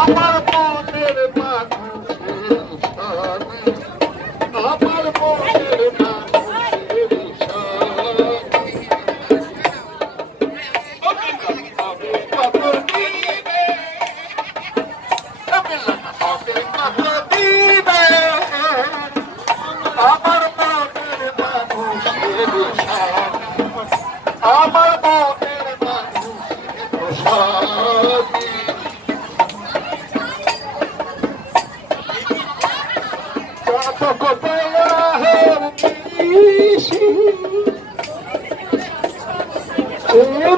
আমার মনের মানুষের সাথে আমার মনের মানুষের সাথে কত দিবে কত দিবে আমার মনের মানুষের সাথে আমার মনের মানুষের সাথে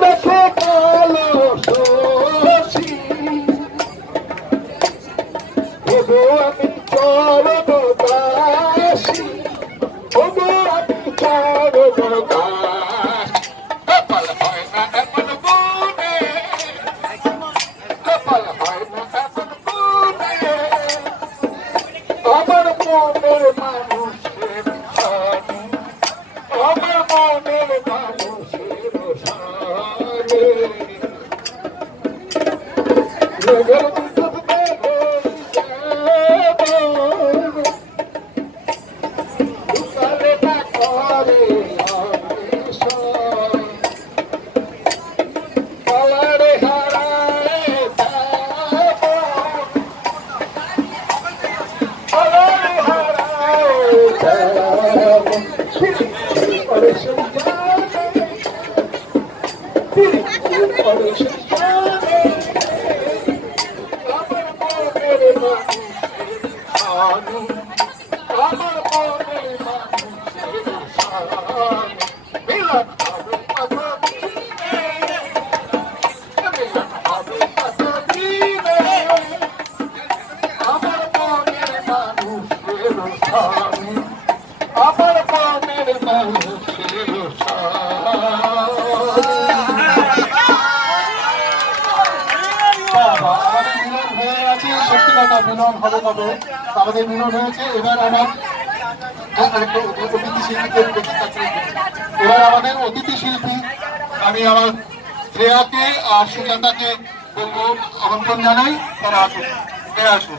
দেখো কালো শশী ওগো আমি চরণবাসী ওগো আমি চরণবাসী কপাল হয় না এমন মনে কপাল হয় না এমন মনে আমার মনের মানুষের সাথে আমার মনের মানুষের সাথে আমার মনের মানুষের সত্যি কথা মিলন হবে কবে আমাদের মিলন হয়েছে। এবার আমার অতিথি শিল্পীকে এবার আমাদের অতিথি শিল্পী আমি আমার শ্রেয়াকে আর সুজাতাকে বলবো আমন্ত্রণ জানাই তারা আসুন।